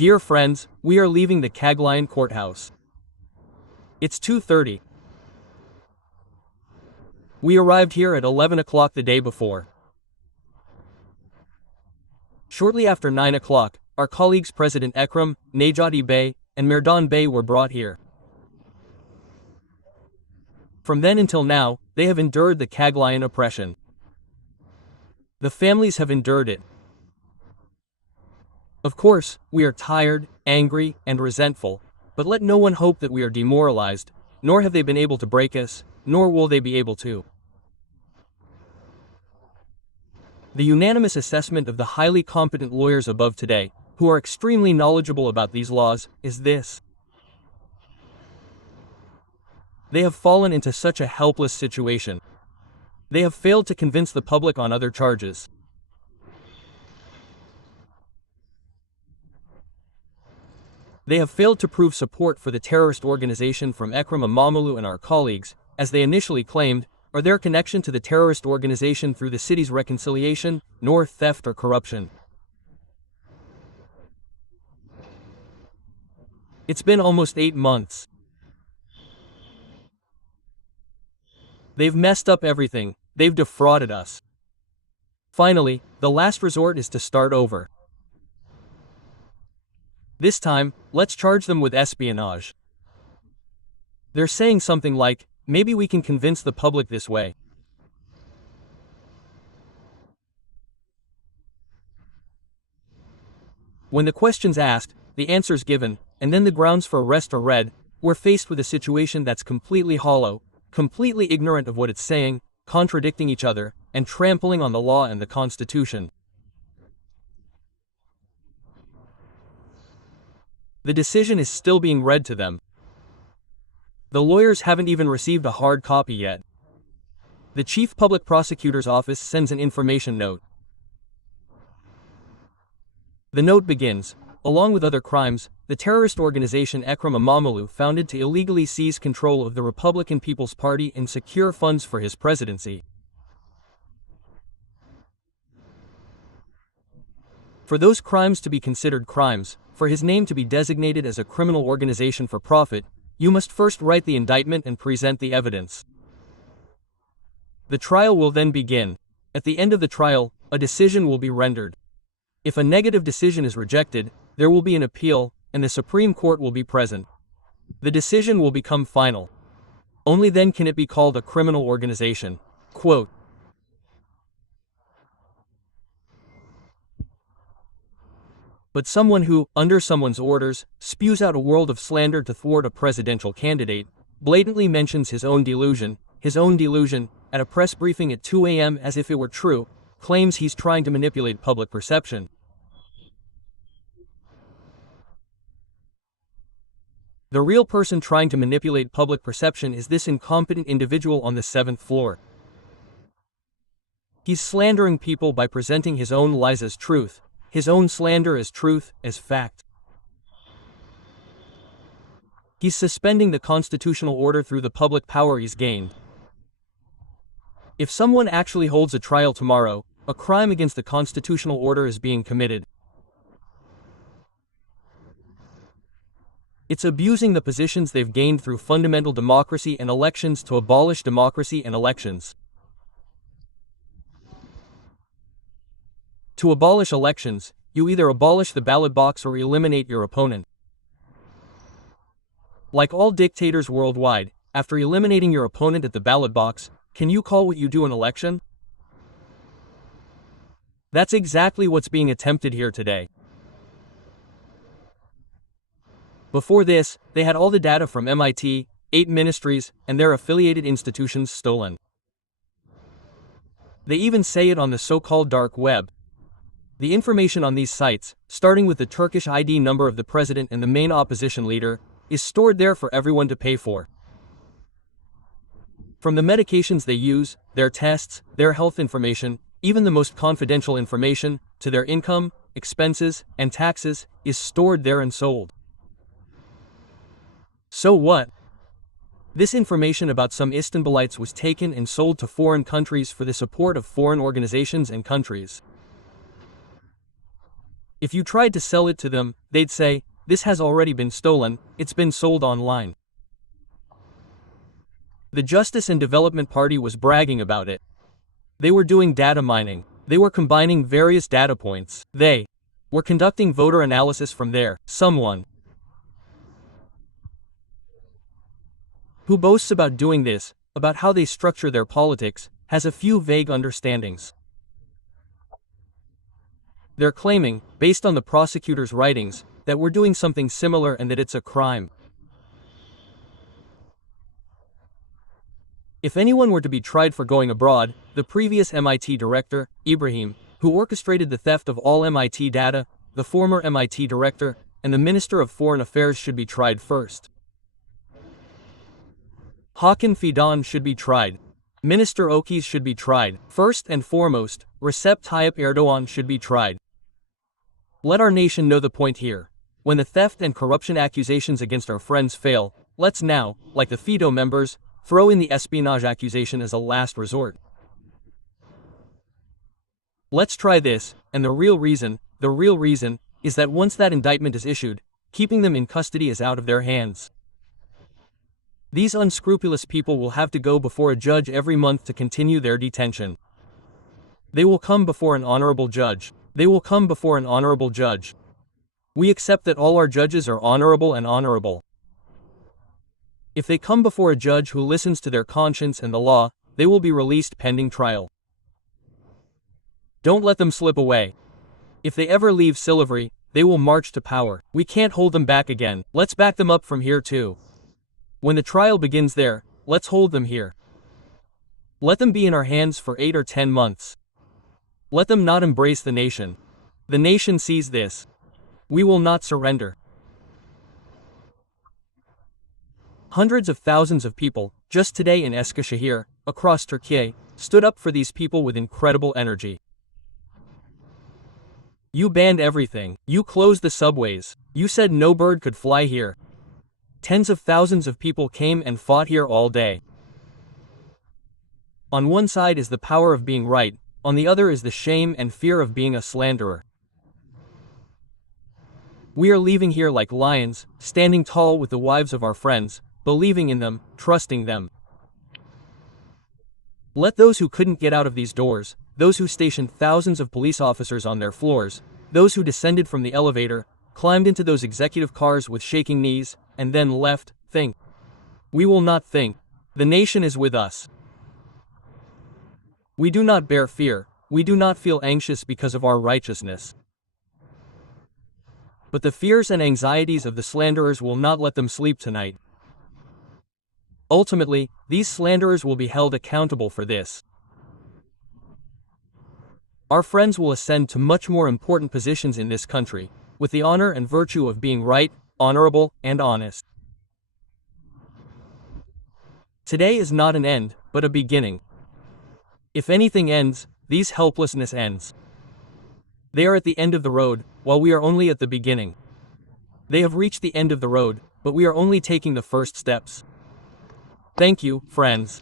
Dear friends, we are leaving the Cagayan courthouse. It's 2:30. We arrived here at 11 o'clock the day before. Shortly after 9 o'clock, our colleagues President Ekrem, Nejati Bey, and Merdan Bey were brought here. From then until now, they have endured the Cagayan oppression. The families have endured it. Of course, we are tired, angry, and resentful, but let no one hope that we are demoralized, nor have they been able to break us, nor will they be able to. The unanimous assessment of the highly competent lawyers above today, who are extremely knowledgeable about these laws, is this. They have fallen into such a helpless situation. They have failed to convince the public on other charges. They have failed to prove support for the terrorist organization from Ekrem Imamoglu and our colleagues, as they initially claimed, or their connection to the terrorist organization through the city's reconciliation, nor theft or corruption. It's been almost 8 months. They've messed up everything, they've defrauded us. Finally, the last resort is to start over. This time, let's charge them with espionage. They're saying something like, maybe we can convince the public this way. When the question's asked, the answer's given, and then the grounds for arrest are read, we're faced with a situation that's completely hollow, completely ignorant of what it's saying, contradicting each other, and trampling on the law and the Constitution. The decision is still being read to them. The lawyers haven't even received a hard copy yet. The Chief Public Prosecutor's Office sends an information note. The note begins, along with other crimes, the terrorist organization Ekrem Imamoglu founded to illegally seize control of the Republican People's Party and secure funds for his presidency. For those crimes to be considered crimes, for his name to be designated as a criminal organization for profit, you must first write the indictment and present the evidence. The trial will then begin. At the end of the trial, a decision will be rendered. If a negative decision is rejected, there will be an appeal, and the Supreme Court will be present. The decision will become final. Only then can it be called a criminal organization. Quote, but someone who, under someone's orders, spews out a world of slander to thwart a presidential candidate, blatantly mentions his own delusion, at a press briefing at 2 a.m. as if it were true, claims he's trying to manipulate public perception. The real person trying to manipulate public perception is this incompetent individual on the 7th floor. He's slandering people by presenting his own lies as truth, his own slander as truth, as fact. He's suspending the constitutional order through the public power he's gained. If someone actually holds a trial tomorrow, a crime against the constitutional order is being committed. It's abusing the positions they've gained through fundamental democracy and elections to abolish democracy and elections. To abolish elections, you either abolish the ballot box or eliminate your opponent. Like all dictators worldwide, after eliminating your opponent at the ballot box, can you call what you do an election? That's exactly what's being attempted here today. Before this, they had all the data from MIT, 8 ministries, and their affiliated institutions stolen. They even say it on the so-called dark web. The information on these sites, starting with the Turkish ID number of the president and the main opposition leader, is stored there for everyone to pay for. From the medications they use, their tests, their health information, even the most confidential information, to their income, expenses, and taxes, is stored there and sold. So what? This information about some Istanbulites was taken and sold to foreign countries for the support of foreign organizations and countries. If you tried to sell it to them, they'd say, "This has already been stolen, it's been sold online." The Justice and Development Party was bragging about it. They were doing data mining. They were combining various data points. They were conducting voter analysis from there. Someone who boasts about doing this, about how they structure their politics, has a few vague understandings. They're claiming, based on the prosecutor's writings, that we're doing something similar and that it's a crime. If anyone were to be tried for going abroad, the previous MIT director, Ibrahim, who orchestrated the theft of all MIT data, the former MIT director, and the Minister of Foreign Affairs should be tried first. Hakan Fidan should be tried. Minister Okies should be tried. First and foremost, Recep Tayyip Erdogan should be tried. Let our nation know the point here. When the theft and corruption accusations against our friends fail, let's now, like the FIDO members, throw in the espionage accusation as a last resort. Let's try this, and the real reason, is that once that indictment is issued, keeping them in custody is out of their hands. These unscrupulous people will have to go before a judge every month to continue their detention. They will come before an honorable judge. They will come before an honorable judge. We accept that all our judges are honorable and honorable. If they come before a judge who listens to their conscience and the law, they will be released pending trial. Don't let them slip away. If they ever leave Silivri, they will march to power. We can't hold them back again. Let's back them up from here too. When the trial begins there, let's hold them here. Let them be in our hands for 8 or 10 months. Let them not embrace the nation. The nation sees this. We will not surrender. Hundreds of thousands of people, just today in Eskişehir, across Turkey, stood up for these people with incredible energy. You banned everything. You closed the subways. You said no bird could fly here. Tens of thousands of people came and fought here all day. On one side is the power of being right, on the other is the shame and fear of being a slanderer. We are leaving here like lions, standing tall with the wives of our friends, believing in them, trusting them. Let those who couldn't get out of these doors, those who stationed thousands of police officers on their floors, those who descended from the elevator, climbed into those executive cars with shaking knees, and then left, think. We will not think. The nation is with us. We do not bear fear. We do not feel anxious because of our righteousness. But the fears and anxieties of the slanderers will not let them sleep tonight. Ultimately, these slanderers will be held accountable for this. Our friends will ascend to much more important positions in this country, with the honor and virtue of being right, honorable, and honest. Today is not an end, but a beginning. If anything ends, these helplessness ends. They are at the end of the road, while we are only at the beginning. They have reached the end of the road, but we are only taking the first steps. Thank you, friends.